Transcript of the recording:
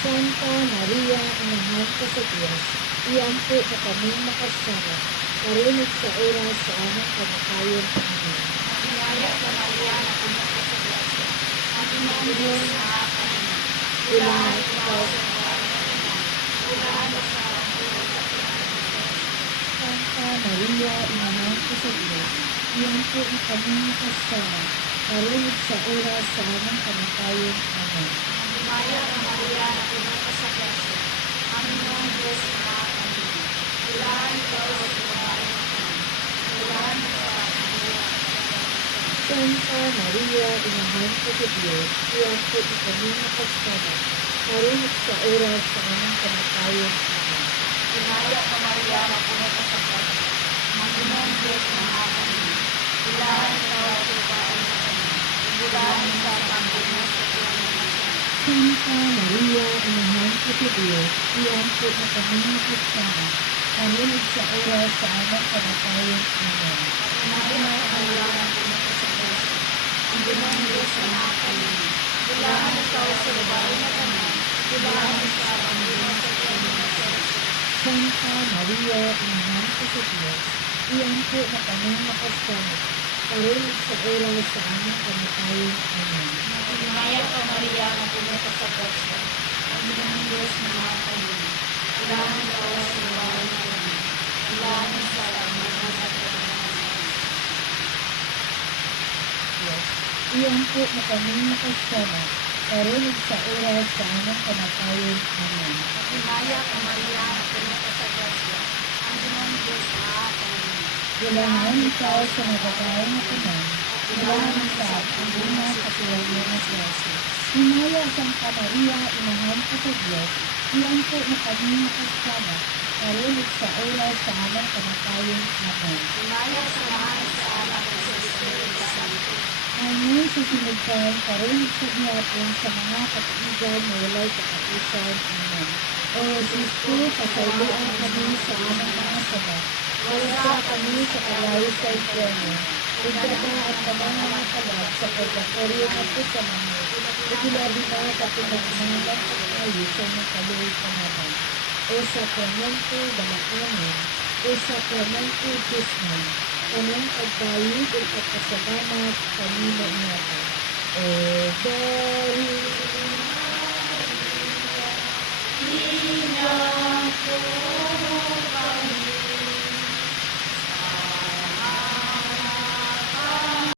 Santa Maria, Inahan ko sa Diyos, iyan po na kaming makasama, marinig sa oras sa aming kamatayon. Amen. Maria sa Maria na pumunta sa Diyos. Ang Panginoon Diyos na akin. Ilan ikaw, Santa Maria, Inahan ko sa Diyos, iyan po na kaming makasama, marinig sa oras sa aming kamatayon. Amen. Maria sa Maria na pumunta sa Diyos. Ang Panginoon Diyos na akin. Ilan ikaw sa Santa Maria, Inahan ko sa Diyos, iyan po na kaming makasama, marinig sa oras sa aming kamatayon. Amen. Maria sa Maria na pumunta sa Diyos. Ang Panginoon Diyos na akin. Ilan ikaw sa Ilan sa pagbubuhay sa Santa Maria, Inahan ko sa Diyos, iyan po na kaming makasama, marinig sa oras sa aming kamatayon. Amen. Maria sa Maria na pumunta sa Diyos. Ang Panginoon Diyos na akin. Ilan ikaw sa lugar na kanan. Ilan sa pagbubuhay sa Santa Maria, Inahan ko sa Diyos, iyan po na kaming makasama, marinig sa oras sa aming kamatayon. Amen. Maria sa Maria na pumunta sa Diyos. Ang Panginoon Diyos na akin. Ilan ikaw sa lugar na kanan. Ilan sa pagbubuhay sa Iyan po na kaming makasama, marinig sa oras sa aming kamatayon. Amen. Maria sa Maria na pumunta sa Diyos. Ang Panginoon Diyos na akin. Kailangan ikaw sa nagatay na tanan, kailangan sa pagmuna sa tuwag mo ng Diyos. Hinaya Santa Maria, Inahan ko sa Diyos, iyan po na kaming makasama, marinig sa oras sa aming kamatayon. Amen. Maria sa mahal sa anak ng Espiritu Santo. Amen sa sinagkan, parinig sa biyapon sa mga katiigan na walay katapusan. Amen. O Jesus ko, pasayloan kami sa aming mga sama. Wala kami sa kalayo sa ikreno. Igdata at kamang mga kalag sa pagkakoryo na po sa mga. Ikilabi na kapinagmahalan at kayo sa mga kaluoy panaman. O sakramento dalakunin. O sakramento Diyosman. Kanang pagkayod at pagkasalamat kanino natin. O Maria, Ina ko.